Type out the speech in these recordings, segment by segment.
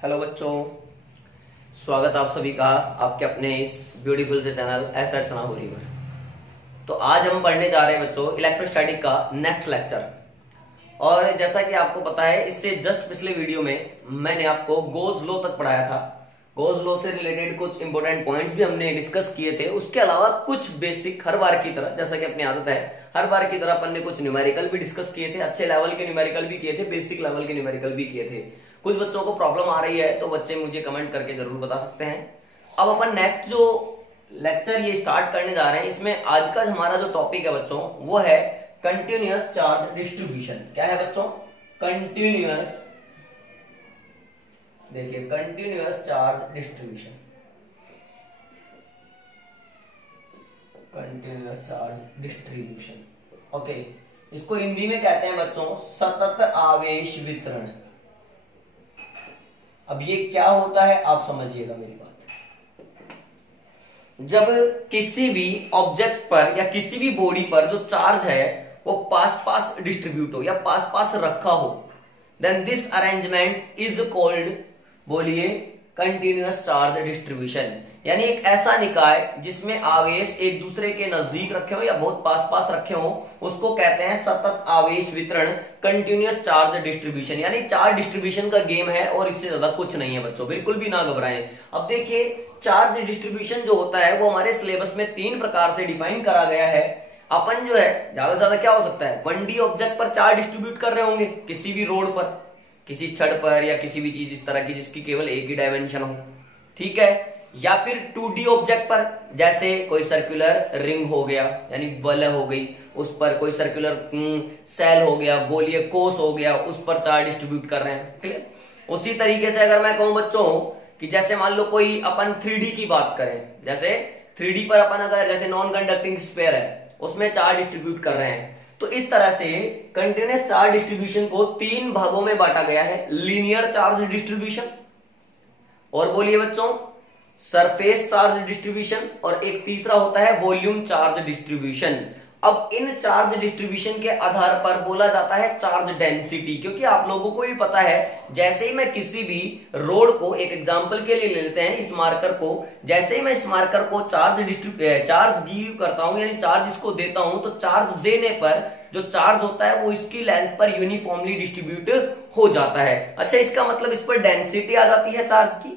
Hello बच्चों, स्वागत आप सभी का आपके अपने इस ब्यूटीफुल से चैनल एसएच सनाहुरी पर। तो आज हम पढ़ने जा रहे हैं बच्चों इलेक्ट्रोस्टैटिक का नेक्स्ट लेक्चर। और जैसा कि आपको पता है, इससे जस्ट पिछले वीडियो में मैंने आपको गोज लॉ तक पढ़ाया था। गोज लॉ से रिलेटेड कुछ इंपोर्टेंट पॉइंट्स भी हमने डिस्कस किए थे। उसके अलावा कुछ बेसिक हर बार की तरह, जैसा कि अपनी आदत है, हर बार की तरह अपन ने कुछ न्यूमेरिकल भी डिस्कस किए थे। अच्छे लेवल के न्यूमेरिकल भी किए थे, बेसिक लेवल के न्यूमेरिकल भी किए थे। कुछ बच्चों को प्रॉब्लम आ रही है तो बच्चे मुझे कमेंट करके जरूर बता सकते हैं। अब अपन नेक्स्ट जो लेक्चर ये स्टार्ट करने जा रहे हैं, इसमें आज का हमारा जो टॉपिक है बच्चों वो है कंटिन्यूअस चार्ज डिस्ट्रीब्यूशन। क्या है बच्चों? कंटिन्यूअस, देखिए continuous charge distribution, continuous charge distribution. Okay, इसको हिंदी में कहते हैं बच्चों सतत आवेश वितरण। अब ये क्या होता है आप समझिएगा मेरी बात। जब किसी भी ऑब्जेक्ट पर या किसी भी बॉडी पर जो चार्ज है वो पास पास डिस्ट्रीब्यूट हो या पास पास रखा हो, then this arrangement is called, बोलिए, कंटिन्यूअस चार्ज डिस्ट्रीब्यूशन। यानी एक ऐसा निकाय जिसमें आवेश एक दूसरे के नजदीक रखे हो या बहुत पास पास रखे हो, उसको कहते हैं सतत आवेश वितरण, कंटिन्यूअस चार्ज डिस्ट्रीब्यूशन। यानी चार्ज डिस्ट्रीब्यूशन का गेम है और इससे ज्यादा कुछ नहीं है बच्चों, बिल्कुल भी ना घबराएं। अब देखिए, चार्ज डिस्ट्रीब्यूशन जो होता है वो हमारे सिलेबस में 3 प्रकार से डिफाइन करा गया है। अपन जो है ज्यादा से ज्यादा क्या हो सकता है, 1D ऑब्जेक्ट पर चार्ज डिस्ट्रीब्यूट कर रहे होंगे, किसी भी रोड पर, किसी छड़ पर, या किसी भी चीज इस तरह की जिसकी केवल एक ही डायमेंशन हो, ठीक है। या फिर 2D ऑब्जेक्ट पर, जैसे कोई सर्कुलर रिंग हो गया यानी वलय हो गई, उस पर कोई सर्कुलर सेल हो गया, गोलीय कोष हो गया, उस पर चार्ज डिस्ट्रीब्यूट कर रहे हैं, ठीक है। उसी तरीके से अगर मैं कहूं बच्चों कि जैसे मान लो कोई अपन 3D की बात करें, जैसे 3D पर अपन अगर जैसे नॉन कंडक्टिंग स्फीयर है उसमें चार्ज डिस्ट्रीब्यूट कर रहे हैं, तो इस तरह से कंटिन्यूअस चार्ज डिस्ट्रीब्यूशन को 3 भागों में बांटा गया है। लीनियर चार्ज डिस्ट्रीब्यूशन, और बोलिए बच्चों सरफेस चार्ज डिस्ट्रीब्यूशन, और एक तीसरा होता है वॉल्यूम चार्ज डिस्ट्रीब्यूशन। अब इन चार्ज डिस्ट्रीब्यूशन के आधार पर बोला जाता है चार्ज डेंसिटी, क्योंकि आप लोगों को भी पता है, जैसे ही मैं किसी भी रोड को, एक एग्जांपल के लिए ले लेते हैं इस मार्कर को, जैसे ही मैं इस मार्कर को चार्ज गिव करता हूं यानी चार्ज इसको देता हूं, तो चार्ज देने पर जो चार्ज होता है वो इसकी लेंथ पर यूनिफॉर्मली डिस्ट्रीब्यूट हो जाता है। अच्छा, इसका मतलब इस पर डेंसिटी आ जाती है चार्ज की।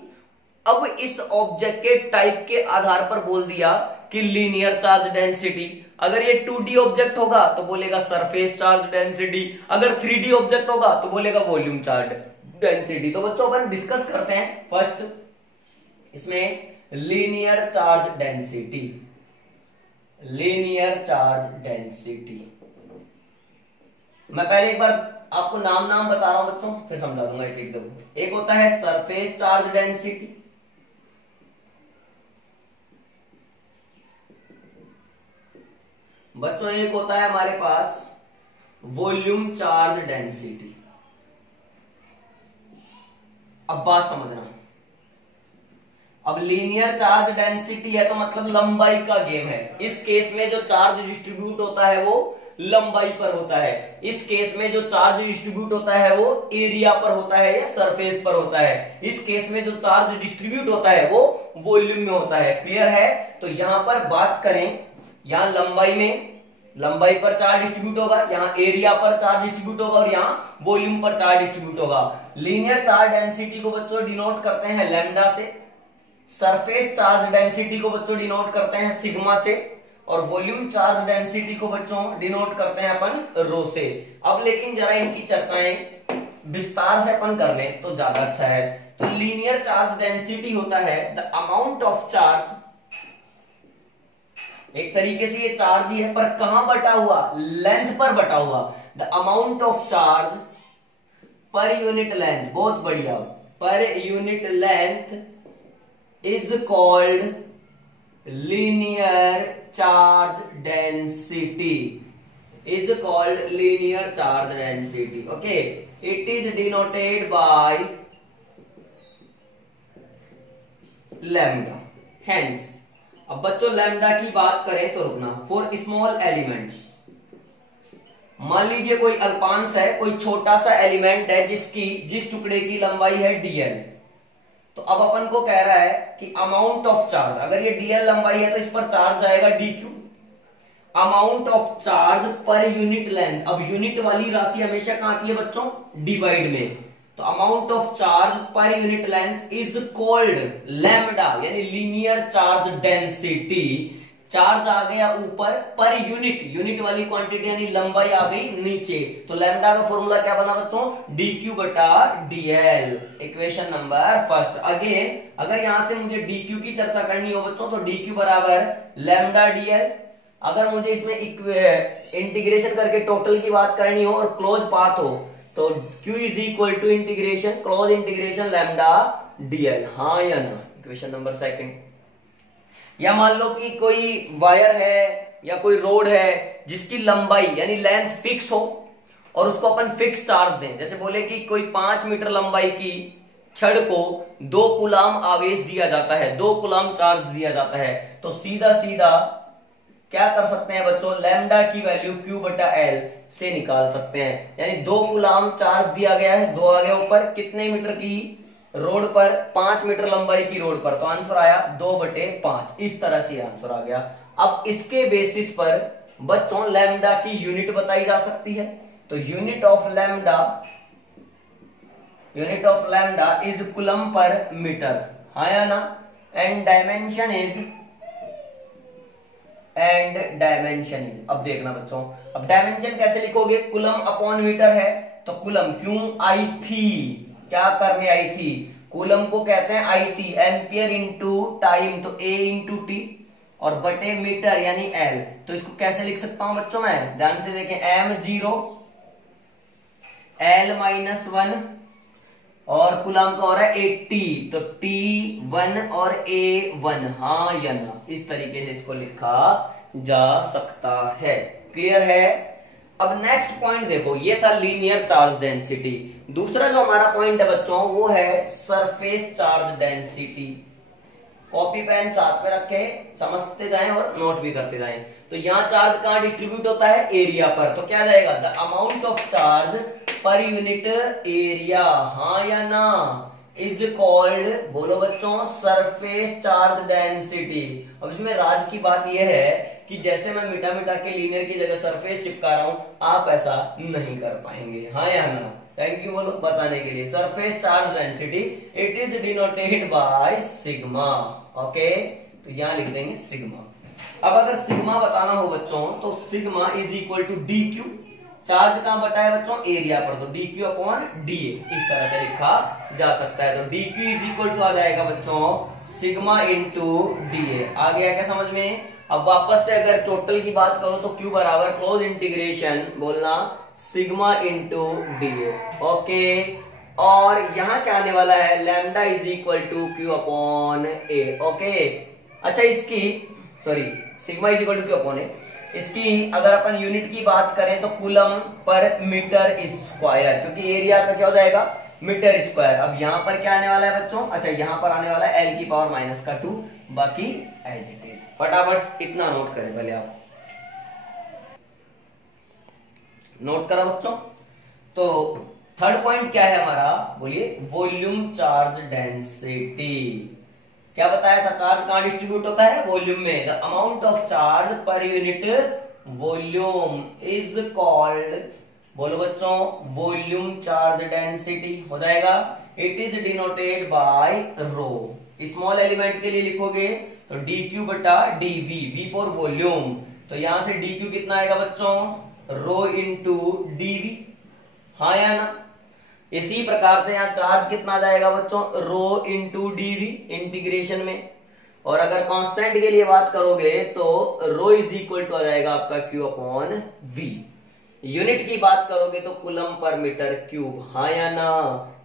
अब इस ऑब्जेक्ट के टाइप के आधार पर बोल दिया कि लीनियर चार्ज डेंसिटी। अगर ये 2D ऑब्जेक्ट होगा तो बोलेगा सरफेस चार्ज डेंसिटी, अगर 3D ऑब्जेक्ट होगा तो बोलेगा वॉल्यूम चार्ज डेंसिटी। तो बच्चों अपन डिस्कस करते हैं फर्स्ट इसमें linear charge density. Linear charge density, मैं पहले एक बार आपको नाम बता रहा हूं बच्चों, फिर समझा दूंगा एक एक दो। एक होता है सरफेस चार्ज डेंसिटी, बच्चों एक होता है हमारे पास वॉल्यूम चार्ज डेंसिटी। अब बात समझना, अब लीनियर चार्ज डेंसिटी है तो मतलब लंबाई का गेम है। इस केस में जो चार्ज डिस्ट्रीब्यूट होता है वो लंबाई पर होता है, इस केस में जो चार्ज डिस्ट्रीब्यूट होता है वो एरिया पर होता है या सरफेस पर होता है, इस केस में जो चार्ज डिस्ट्रीब्यूट होता है वो वॉल्यूम में होता है। क्लियर है? तो यहां पर बात करें, यहां लंबाई पर चार्ज डिस्ट्रीब्यूट होगा, यहां एरिया पर चार्ज डिस्ट्रीब्यूट होगा, और यहां वॉल्यूम पर चार्ज डिस्ट्रीब्यूट होगा। लीनियर चार्ज डेंसिटी को बच्चों डिनोट करते हैं लैम्डा से, सरफेस चार्ज डेंसिटी को बच्चों डिनोट करते हैं सिग्मा से, और वॉल्यूम चार्ज डेंसिटी को बच्चों डिनोट करते हैं अपन रो से। अब लेकिन जरा इनकी चर्चाएं विस्तार से अपन कर लें तो ज्यादा अच्छा है। तो लीनियर चार्ज डेंसिटी होता है द अमाउंट ऑफ चार्ज, एक तरीके से ये चार्ज ही है पर कहां बटा हुआ, लेंथ पर बटा हुआ। The amount of charge per unit length, बहुत बढ़िया, पर unit length is called linear charge density, is called linear charge density. Okay, it is denoted by lambda. Hence, अब बच्चों लैम्डा की बात करें तो रुकना, फॉर स्मॉल एलिमेंट्स, मान लीजिए कोई अल्पांश है, कोई छोटा सा एलिमेंट है जिस टुकड़े की लंबाई है dl, तो अब अपन को कह रहा है कि अमाउंट ऑफ चार्ज, अगर ये डीएल लंबाई है तो इस पर चार्ज आएगा d q, amount of charge per unit length. अब यूनिट वाली राशि हमेशा कहां आती है बच्चों, डिवाइड में, तो amount of charge per unit length is called lambda, यानी लीनियर चार्ज डेंसिटी। चार्ज आ गया ऊपर, पर यूनिट, यूनिट वाली क्वांटिटी यानी लंबाई आ गई नीचे, तो लैम्डा का फॉर्मूला क्या बना बच्चों, dq बटा dl, equation number first. Again अगर यहां से मुझे dq की चर्चा करनी हो बच्चों, तो dq बराबर लैम्डा dl। अगर मुझे इसमें इंटीग्रेशन करके टोटल की बात करनी हो और क्लोज पाथ हो, तो q is equal to integration, close integration lambda dl, हाँ या ना, इक्वेशन नंबर सेकंड। या मान लो कि कोई वायर है या कोई रोड है जिसकी लंबाई यानी लेंथ फिक्स हो और उसको अपन फिक्स चार्ज दें, जैसे बोले कि कोई 5 मीटर लंबाई की छड़ को 2 कूलाम आवेश दिया जाता है, 2 कूलाम चार्ज दिया जाता है, तो सीधा सीधा क्या कर सकते हैं बच्चों, लैम्डा की वैल्यू Q बटा L से निकाल सकते हैं। यानी 2 कूलाम चार्ज दिया गया है, 2 आ गया ऊपर, कितने मीटर की रोड पर, 5 मीटर लंबाई की रोड पर, तो आंसर आया 2/5, इस तरह से आंसर आ गया। अब इसके बेसिस पर बच्चों लैम्डा की यूनिट बताई जा सकती है, तो unit of lambda is coulomb per metre, हाँ या ना, एंड डायमेंशन इज, अब देखना बच्चों, अब डायमेंशन कैसे लिखोगे, कूलम अपॉन मीटर है, तो कूलम क्यों आई थी, क्या करने आई थी, कूलम को कहते हैं आई थी, एम्पियर इंटू टाइम, तो ए इंटू टी, और बटे मीटर यानी एल, तो इसको कैसे लिख सकता हूं बच्चों मैं, ध्यान से देखें, m0 l माइनस 1 और कूलम का हो रहा है 80, तो T1 और A1, हाँ या ना, इस तरीके से इसको लिखा जा सकता है। क्लियर है। अब नेक्स्ट पॉइंट देखो, ये था लीनियर चार्ज डेंसिटी। दूसरा जो हमारा पॉइंट है बच्चों वो है surface charge density. Copy pen साथ में रखे, समझते जाएं और नोट भी करते जाएं। तो यहाँ चार्ज कहाँ डिस्ट्रीब्यूट होता है, एरिया पर, तो क्या जाएगा, the amount of charge per unit area, हाँ या ना, इज कॉल्ड, बोलो बच्चों, सरफेस चार्ज डेंसिटी। अब इसमें राज की बात यह है कि जैसे मैं मिटा मिटा के लीनियर की जगह सरफेस चिपका रहा हूं, आप ऐसा नहीं कर पाएंगे, हाँ या ना। थैंक यू बोलो बताने के लिए। Surface charge density it is denoted by sigma, okay, तो यहां लिख देंगे सिग्मा। अब अगर सिग्मा बताना हो बच्चों, तो sigma is equal to d q, charge कहां बटा है बच्चों, एरिया पर, तो d q upon d a, इस तरह से लिखा जा सकता है। तो d q is equal to आ जाएगा बच्चों सिग्मा इंटू डी ए। आ गया क्या समझ में। अब वापस से अगर टोटल की बात करो तो क्यू बराबर क्लोज इंटीग्रेशन बोलना sigma into d a, okay. और यहां क्या आने वाला है, lambda is equal to q upon a, okay. अच्छा इसकी sorry sigma is equal to q upon a, इसकी अगर अपन यूनिट की बात करें तो कूलम पर मीटर स्क्वायर, क्योंकि एरिया का क्या हो जाएगा मीटर स्क्वायर। अब यहां पर क्या आने वाला है बच्चों, अच्छा यहां पर आने वाला है एल की पावर माइनस का 2, बाकी एज इट इज। फटाफट इतना नोट करें पहले, आप नोट करा बच्चों। तो थर्ड पॉइंट क्या है हमारा, बोलिए, वॉल्यूम चार्ज डेंसिटी। क्या बताया था, चार्ज कहां डिस्ट्रीब्यूट होता है, वॉल्यूम में। The amount of charge per unit volume is called, बोलो बच्चों, वॉल्यूम चार्ज डेंसिटी हो जाएगा। It is denoted by rho. Small element के लिए लिखोगे तो dq बटा dv, v फॉर वॉल्यूम, तो यहां से dq कितना आएगा बच्चों, रो इंटू dv, हाँ या ना। इसी प्रकार से यहाँ चार्ज कितना जाएगा बच्चों, रो इंटू dv इंटीग्रेशन में। और अगर कांस्टेंट के लिए बात करोगे तो रो इज इक्वल टू आ जाएगा आपका q अपॉन v। यूनिट की बात करोगे तो कूलम पर मीटर क्यूब, हाँ या ना,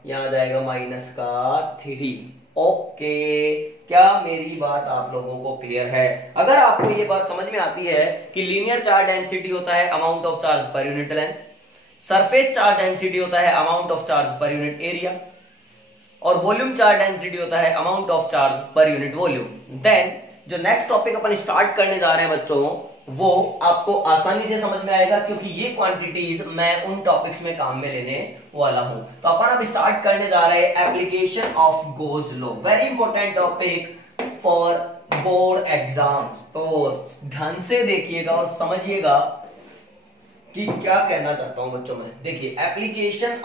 यहां आ जाएगा माइनस का 3, ओके। क्या मेरी बात आप लोगों को क्लियर है। अगर आपको ये बात समझ में आती है कि लीनियर चार्ज डेंसिटी होता है amount of charge per unit length, surface charge density होता है amount of charge per unit area, और वॉल्यूम चार्ज डेंसिटी होता है amount of charge per unit volume, then जो नेक्स्ट टॉपिक अपन स्टार्ट करने जा रहे हैं बच्चों वो आपको आसानी से समझ में आएगा, क्योंकि ये क्वांटिटीज मैं उन टॉपिक्स में काम में लेने वाला हूं। तो अपन अब स्टार्ट करने जा रहे हैं application of goes law, very important topic for board exams. तो ध्यान से देखिएगा और समझिएगा कि क्या कहना चाहता हूं बच्चों में। देखिए, एप्लीकेशंस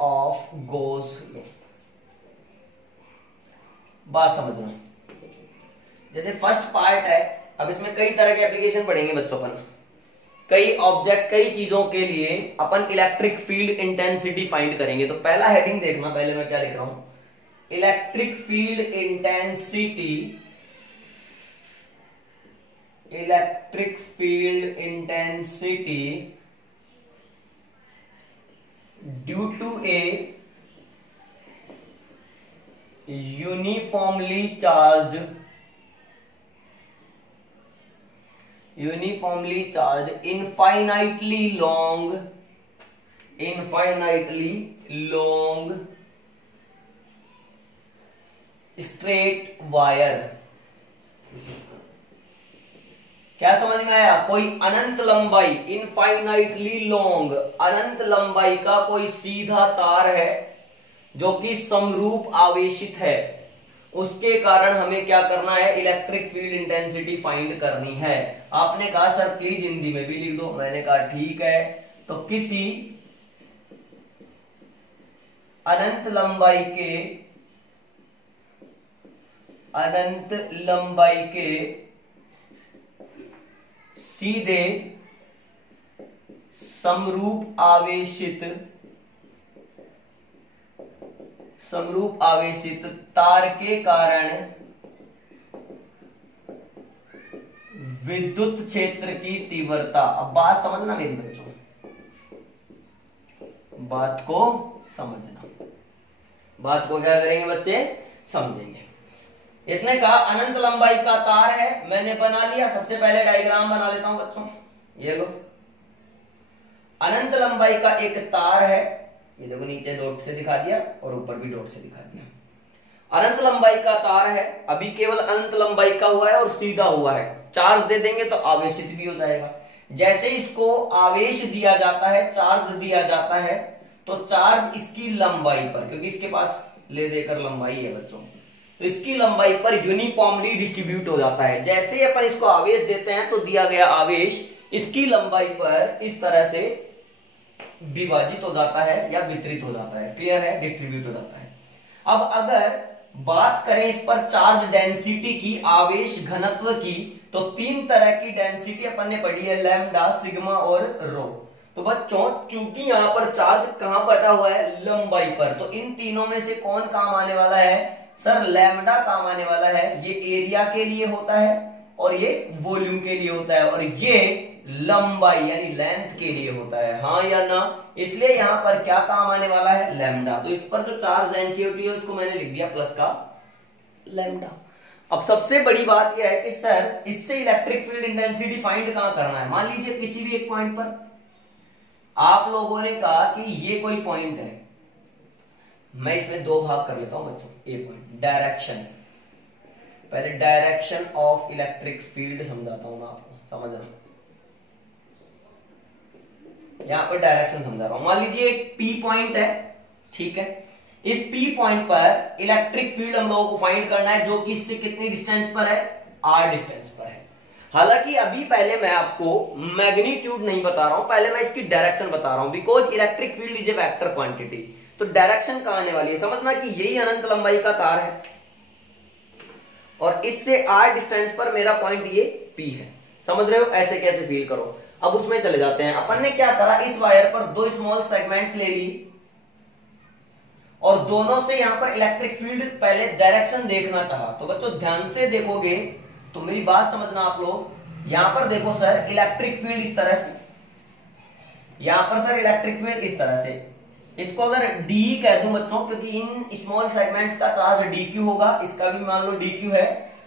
ऑफ गोज लॉ, बात समझना। जैसे फर्स्ट पार्ट है, अब इसमें कई तरह के एप्लीकेशन पढ़ेंगे बच्चों अपन, कई ऑब्जेक्ट, कई चीजों के लिए अपन इलेक्ट्रिक फील्ड इंटेंसिटी फाइंड करेंगे। तो पहला हेडिंग देखना, पहले मैं क्या लिख रहा हूं, electric field intensity, electric field intensity due to a uniformly charged infinitely long straight wire। क्या समझ में आया? कोई अनंत लंबाई, इनफाइनाइटली लॉन्ग, अनंत लंबाई का कोई सीधा तार है जो कि समरूप आवेशित है, उसके कारण हमें क्या करना है, इलेक्ट्रिक फील्ड इंटेंसिटी फाइंड करनी है। आपने कहा सर प्लीज हिंदी में भी लिख दो, मैंने कहा ठीक है। तो किसी अनंत लंबाई के सीधे समरूप आवेशित तार के कारण विद्युत क्षेत्र की तीव्रता। अब बात समझना मेरी बच्चों, बात को समझना, बात को क्या करेंगे बच्चे, समझेंगे। इसने कहा अनंत लंबाई का तार है, मैंने बना लिया। सबसे पहले डायग्राम बना लेता हूं बच्चों, ये लो, अनंत लंबाई का एक तार है, ये देखो नीचे डॉट से दिखा दिया और ऊपर भी डॉट से दिखा दिया। अनंत लंबाई का तार है, अभी केवल अनंत लंबाई का हुआ है और सीधा हुआ है। चार्ज दे देंगे तो आवेशित भी हो जाएगा। जैसे इसको आवेश दिया जाता है, चार्ज दिया जाता है, तो चार्ज इसकी लंबाई पर, क्योंकि इसके पास ले देकर लंबाई है बच्चों, तो इसकी लंबाई पर यूनिफॉर्मली डिस्ट्रीब्यूट हो जाता है। जैसे ही अपन इसको आवेश देते हैं तो दिया गया आवेश इसकी लंबाई पर इस तरह से विभाजित हो जाता है या वितरित हो जाता है। क्लियर है? डिस्ट्रीब्यूट हो जाता है। अब अगर बात करें इस पर चार्ज डेंसिटी की, आवेश घनत्व की, तो तीन तरह की डेंसिटी अपन ने पढ़ी है, लैम्डा, सिग्मा और रो। तो बच्चों चूंकि यहां पर चार्ज कहां बटा हुआ है, लंबाई पर, तो इन तीनों में से कौन काम आने वाला है सर, लैम्डा काम आने वाला है। ये एरिया के लिए होता है और ये वॉल्यूम के लिए होता है, और ये लंबाई यानी लेंथ के लिए होता है, हाँ या ना। इसलिए यहां पर क्या काम आने वाला है, लैम्डा। तो इस पर जो चार्ज डेंसिटी है उसको मैंने लिख दिया प्लस का लैम्डा। अब सबसे बड़ी बात यह है कि सर इससे इलेक्ट्रिक फील्ड इंटेंसिटी फाइंड कहां करना है। मान लीजिए किसी भी एक पॉइंट पर आप लोगों ने कहा कि ये कोई पॉइंट है, मैं इसमें दो भाग कर लेता हूं बच्चों। ए पॉइंट, डायरेक्शन, पहले डायरेक्शन ऑफ इलेक्ट्रिक फील्ड समझाता हूं मैं आपको, समझना। यहां पर डायरेक्शन समझा रहा हूं। मान लीजिए एक पी पॉइंट है, ठीक है। इस पी पॉइंट पर इलेक्ट्रिक फील्ड हम लोगों को फाइंड करना है, जो कि इससे कितनी डिस्टेंस पर है, आर डिस्टेंस पर है। हालांकि अभी पहले मैं आपको मैग्नीट्यूड नहीं बता रहा हूं, पहले मैं इसकी डायरेक्शन बता रहा हूं, because electric field is a vector quantity. तो डायरेक्शन कहां आने वाली है, समझना कि यही अनंत लंबाई का तार है और इससे आर डिस्टेंस पर मेरा पॉइंट ये पी है। समझ रहे हो? ऐसे कैसे फील करो। अब उसमें चले जाते हैं। अपन ने क्या करा, इस वायर पर दो स्मॉल सेगमेंट्स ले ली और दोनों से यहां पर इलेक्ट्रिक फील्ड पहले डायरेक्शन देखना चाहा। तो बच्चों ध्यान से देखोगे तो मेरी बात समझना आप लोग। यहां पर देखो सर, इलेक्ट्रिक फील्ड इस तरह से, यहां पर सर इलेक्ट्रिक फील्ड इस तरह से। इसको अगर डी कह दूं बच्चों, क्योंकि इन स्मॉल सेगमेंट्स का चार्ज डी क्यू होगा, इसका भी मान लो डी क्यू है,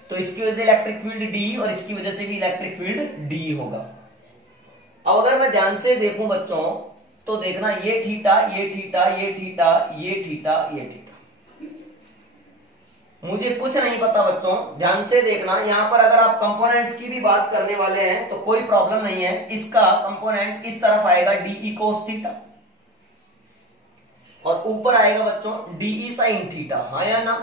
तो इसकी वजह से इलेक्ट्रिक फील्ड डी और इसकी वजह से भी इलेक्ट्रिक फील्ड डी होगा। अब अगर मैं ध्यान से देखूं बच्चों तो देखना, ये थीटा, ये थीटा, ये थीटा, ये थीटा, ये थीटा, मुझे कुछ नहीं पता बच्चों, ध्यान से देखना। यहां पर अगर आप कंपोनेंट्स की भी बात करने वाले हैं तो कोई प्रॉब्लम नहीं है। इसका कंपोनेंट इस तरफ आएगा डीई कोस थीटा, और ऊपर आएगा बच्चों डीई साइन थीटा, हाँ या ना।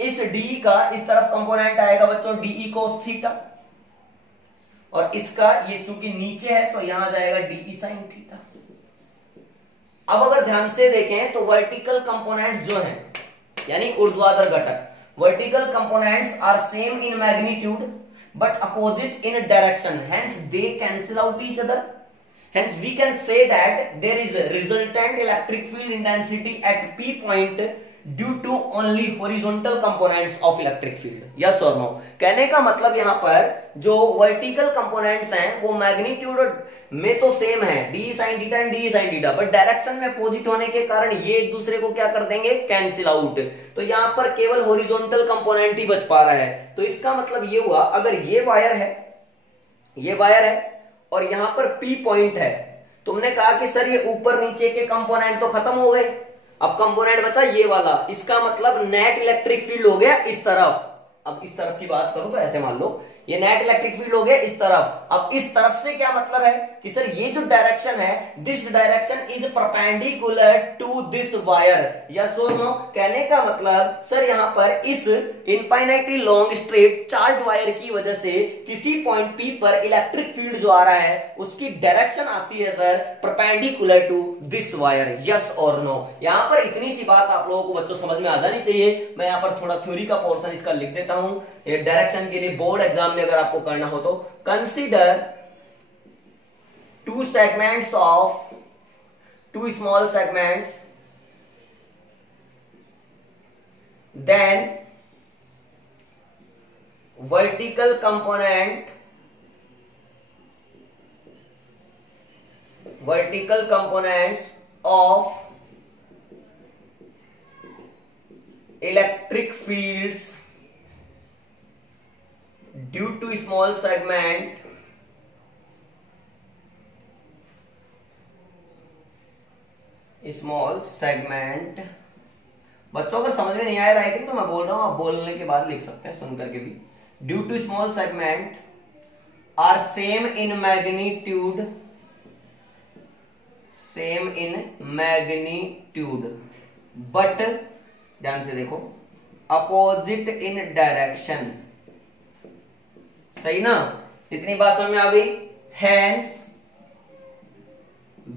इस डीई का इस तरफ कंपोनेंट आएगा बच्चों डीई कोस थीटा, और इसका ये चूंकि नीचे है तो यहां जाएगा डीई साइन थीटा। अब अगर ध्यान से देखें तो वर्टिकल कंपोनेंट्स जो हैं, यानी ऊर्ध्वाधर घटक, vertical components are same in magnitude but opposite in direction, hence they cancel out each other, hence we can say that there is a resultant electric field intensity at p point due to only horizontal components of electric field, yes or no। कहने का मतलब यहां पर जो vertical components हैं वो magnitude में तो सेम है, D sine theta and D sine theta, but direction में अपोजिट होने के कारण ये एक दूसरे को क्या कर देंगे, कैंसिल आउट। तो यहां पर केवल हॉरिजॉन्टल कंपोनेंट ही बच पा रहा है। तो इसका मतलब ये हुआ, अगर ये वायर है, ये वायर है और यहां पर P पॉइंट है, तुमने कहा कि सर ये ऊपर नीचे के कंपोनेंट तो खत्म हो गए, अब कंपोनेंट बचा ये वाला, इसका मतलब नेट इलेक्ट्रिक फील्ड हो गया इस तरफ। अब इस तरफ की बात करूं तो ऐसे मान लो ये नेट इलेक्ट्रिक फील्ड हो गया इस तरफ। अब इस तरफ से क्या मतलब है कि सर ये जो डायरेक्शन है, this direction is perpendicular to this wire, yes और नो। कहने का मतलब सर यहां पर इस infinitely long straight charge wire की वजह से किसी पॉइंट P पर इलेक्ट्रिक फील्ड जो आ रहा है उसकी डायरेक्शन आती है sir perpendicular to this wire, yes और नो। यहां पर इतनी सी बात आप लोगों को बच्चों समझ में आ जानी चाहिए। मैं यहां पर थोड़ा थ्योरी का पोर्शन इसका लिख देता हूं, ये डायरेक्शन के लिए बोर्ड एग्जाम में अगर आपको करना हो तो। Consider two segments of two small segments, then vertical component vertical components of electric fields due to small segment बच्चों अगर समझ में नहीं आया राइटिंग तो मैं बोल रहा हूं, आप बोलने के बाद लिख सकते हैं सुन करके भी। Due to small segment are same in magnitude, same in magnitude but, ध्यान से देखो, अपोजिट इन डायरेक्शन, सही ना, इतनी बात समझ में आ गई। Hence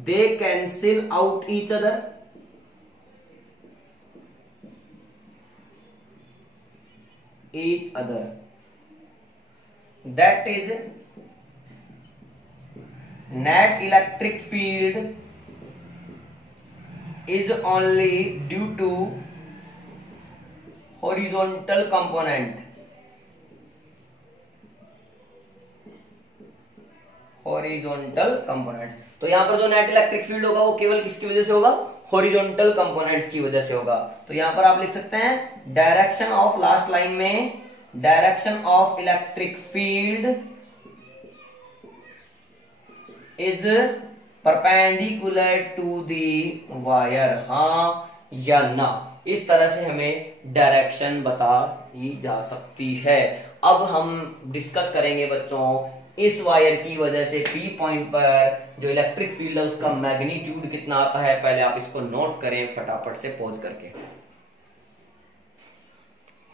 they cancel out each other, that is net electric field is only due to horizontal component, तो यहां पर जो नेट इलेक्ट्रिक फील्ड होगा वो केवल किसकी वजह से होगा, हॉरिजॉन्टल कंपोनेंट्स की वजह से होगा। तो यहां पर आप लिख सकते हैं डायरेक्शन ऑफ, लास्ट लाइन में, direction of electric field is perpendicular to the wire, हाँ या ना। इस तरह से हमें डायरेक्शन बताई जा सकती है। अब हम डिस्कस करेंगे बच्चों इस वायर की वजह से P पॉइंट पर जो इलेक्ट्रिक फील्ड है उसका मैग्नीट्यूड कितना आता है। पहले आप इसको नोट करें फटाफट से पॉज करके।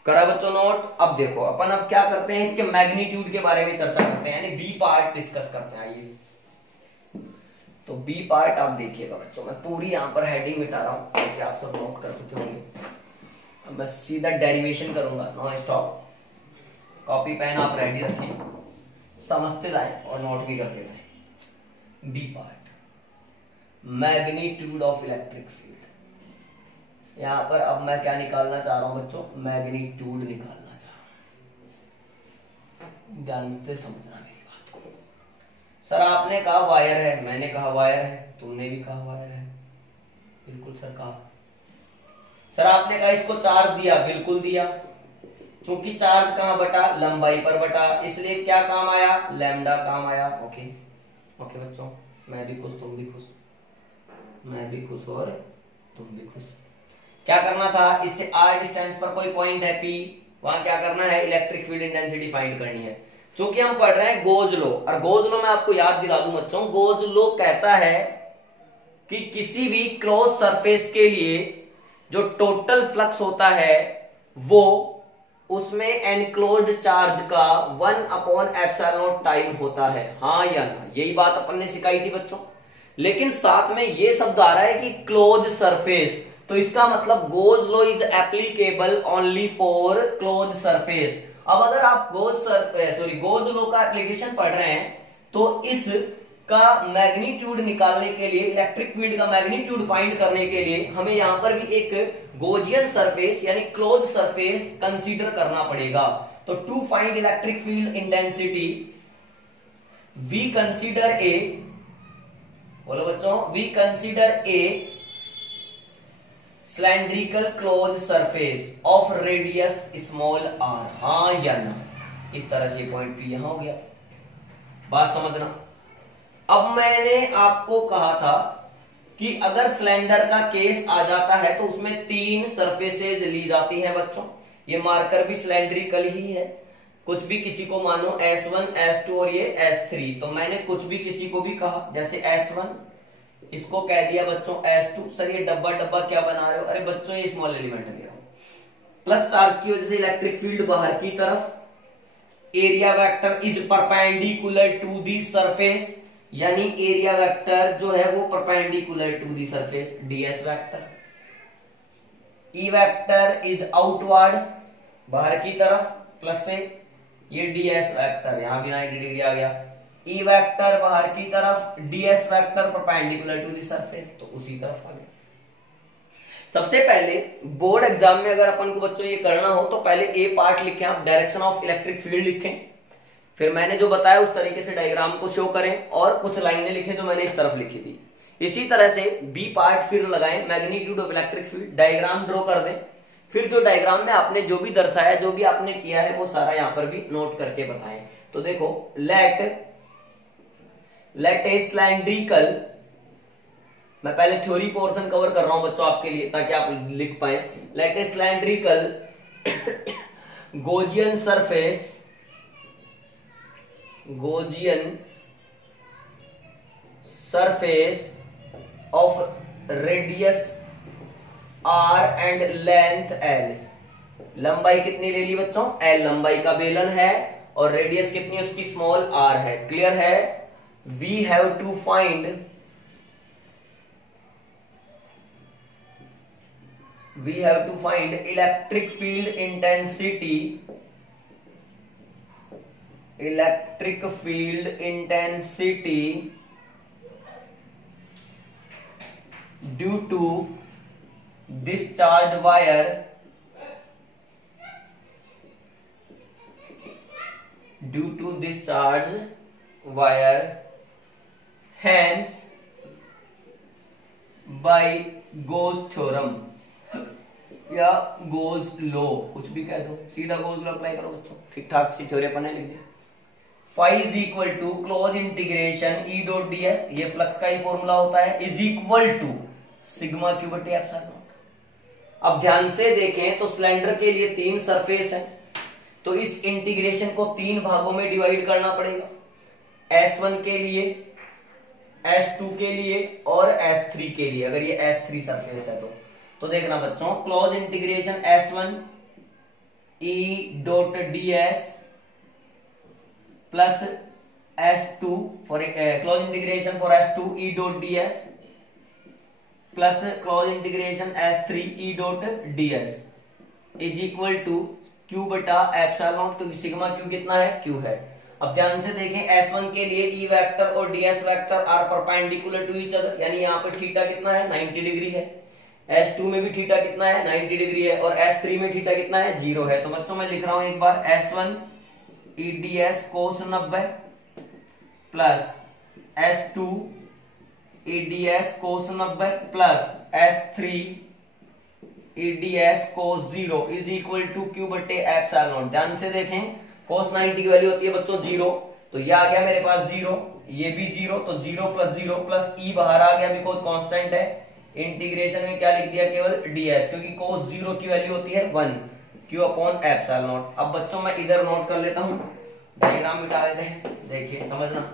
करा बच्चों नोट। अब देखो अपन अब क्या करते हैं, इसके मैग्नीट्यूड के बारे में चर्चा करते हैं, यानी बी पार्ट डिस्कस करते हैं। आइए तो बी पार्ट आप देखिएगा बच्चों, मैं पूरी यहां पर हेडिंग मिटा रहा हूं क्योंकि आप सब नोट कर चुके होंगे। अब बस सीधा डेरिवेशन करूंगा नॉन स्टॉप। कॉपी पेन आप रेडी रखें, समझते जाएं और नोट भी करते जाएं। B part, magnitude of electric field. यहां पर अब मैं क्या निकालना चाह रहा हूं बच्चों, मैग्नीट्यूड निकालना चाह रहा हूं। ध्यान से समझना मेरी बात को। सर आपने कहा वायर है, मैंने कहा वायर है, तुमने भी कहा वायर है, बिल्कुल सर कहा। सर आपने कहा इसको चार्ज दिया, बिल्कुल दिया। चूंकि चार्ज कहां बटा, लंबाई पर बटा, इसलिए क्या काम आया, लैम्डा काम आया। ओके ओके बच्चों, मैं भी खुश, तुम भी खुश, मैं भी खुश और तुम भी खुश। क्या करना था, इससे r डिस्टेंस पर कोई पॉइंट है P, वहां क्या करना है, इलेक्ट्रिक फील्ड इंटेंसिटी फाइंड करनी है। चूंकि हम पढ़ रहे हैं गोज लो, और गोज लो मैं आपको याद दिला दूं बच्चों, गोज लो कहता है कि किसी भी क्लोज सरफेस के लिए जो टोटल फ्लक्स होता है वो उसमें एनक्लोज्ड चार्ज का 1/ε0 टाइम होता है। हाँ या ना, यही बात अपन ने सिखाई थी बच्चों। लेकिन साथ में ये शब्द आ रहा है कि क्लोज सरफेस, तो इसका मतलब goes law is applicable only for close surface. अब अगर आप गोज लॉ का एप्लीकेशन पढ़ रहे हैं तो इस का मैग्नीट्यूड निकालने के लिए, इलेक्ट्रिक फील्ड का मैग्नीट्यूड फाइंड करने के लिए हमें यहां पर भी एक गोजियन सरफेस यानी क्लोज सरफेस कंसीडर करना पड़ेगा। तो to find electric field intensity we consider a, बोलो बच्चों, we consider a cylindrical close surface of radius small r. हाँ या ना, इस तरह से पॉइंट पी यहां हो गया, बात समझना। अब मैंने आपको कहा था कि अगर सिलेंडर का केस आ जाता है तो उसमें 3 सरफेसेज ली जाती हैं बच्चों। ये मार्कर भी सिलेंड्रिकल ही है, कुछ भी किसी को मानो S1, S2 और ये S3। तो मैंने कुछ भी किसी को भी कहा, जैसे S1 इसको कह दिया बच्चों S2। सर ये डब्बा डब्बा क्या बना रहे हो, अरे बच्चों ये स्मॉल एलिमेंट ले रहा हूं। प्लस चार्ज की वजह से इलेक्ट्रिक फील्ड बाहर की तरफ, area vector is perpendicular to the surface, यानी एरिया वेक्टर जो है वो perpendicular to the surface, ds vector. E vector is outward, बाहर की तरफ, प्लस से ये ds वेक्टर, यहां भी 90 डिग्री आ गया। E वेक्टर बाहर की तरफ, ds vector perpendicular to the surface, तो उसी तरफ आ गया। सबसे पहले बोर्ड एग्जाम में अगर अपन को बच्चों ये करना हो तो पहले ए पार्ट लिखें आप, डायरेक्शन ऑफ इलेक्ट्रिक फील्ड लिखें, फिर मैंने जो बताया उस तरीके से डायग्राम को शो करें और कुछ लाइनें लिखें जो मैंने इस तरफ लिखी थी। इसी तरह से बी पार्ट फिर लगाएं, magnitude of electric field, diagram draw कर दें, फिर जो डायग्राम में आपने जो भी दर्शाया, जो भी आपने किया है वो सारा यहां पर भी नोट करके बताएं। तो देखो, लेट ए सिलेंड्रिकल, मैं पहले थ्योरी पोर्शन कवर कर रहा हूं बच्चों आपके लिए ताकि आप लिख पाए। Let a cylindrical Gaussian surface, Gaussian surface of radius r and length l। लंबाई कितनी ले ली बच्चों, l लंबाई का बेलन है और रेडियस कितनी उसकी स्मॉल r है। क्लियर है। we have to find electric field intensity due to discharged wire hence by Gauss theorem या Gauss law, कुछ भी कह दो, सीधा Gauss law अप्लाई करो बच्चों, ठीक ठाक सी थ्योरी अपन ने लिख दिया। Phi is equal to close integration E dot ds, ये फ्लक्स का ही फॉर्मूला होता है, is equal to sigma q बटे एप्सिलॉन नॉट। अब ध्यान से देखें तो सिलेंडर के लिए 3 सरफेस है, तो इस इंटीग्रेशन को 3 भागों में डिवाइड करना पड़ेगा, S1 के लिए, S2 के लिए और S3 के लिए। अगर ये S3 सरफेस है तो देखना बच्चों, close integration S1 E dot ds plus S2 for close integration for S2 E dot ds plus close integration S3 E dot ds is equal to Q बटा एप्सिलॉन नॉट, क्योंकि sigma Q कितना है, Q है। अब ध्यान से देखें, S1 के लिए E वेक्टर और ds vector are perpendicular to each other, यानी यहाँ पे थीटा कितना है, 90 डिग्री है। S2 में भी थीटा कितना है, 90 डिग्री है, और S3 में थीटा कितना है, 0 है। तो बच्चों मैं लिख रहा हूं एक बार, S1 EDS cos 90 plus S2 EDS cos 90 plus S3 EDS cos 0 is equal to Q बटे एप्सिलॉन नॉट। ध्यान से देखें, cos 90 की वैल्यू होती है बच्चों 0, तो ये आ गया मेरे पास 0, ये भी 0, तो 0 प्लस E बाहर आ गया बिकॉज कांस्टेंट है, इंटीग्रेशन में क्या लिख दिया, केवल ds, क्योंकि cos 0 की वैल्यू होती है 1 q अपॉन एप्सिलॉन नॉट। अब बच्चों मैं इधर नोट कर लेता हूं, डायग्राम मिटा लेते हैं, देखिए समझना।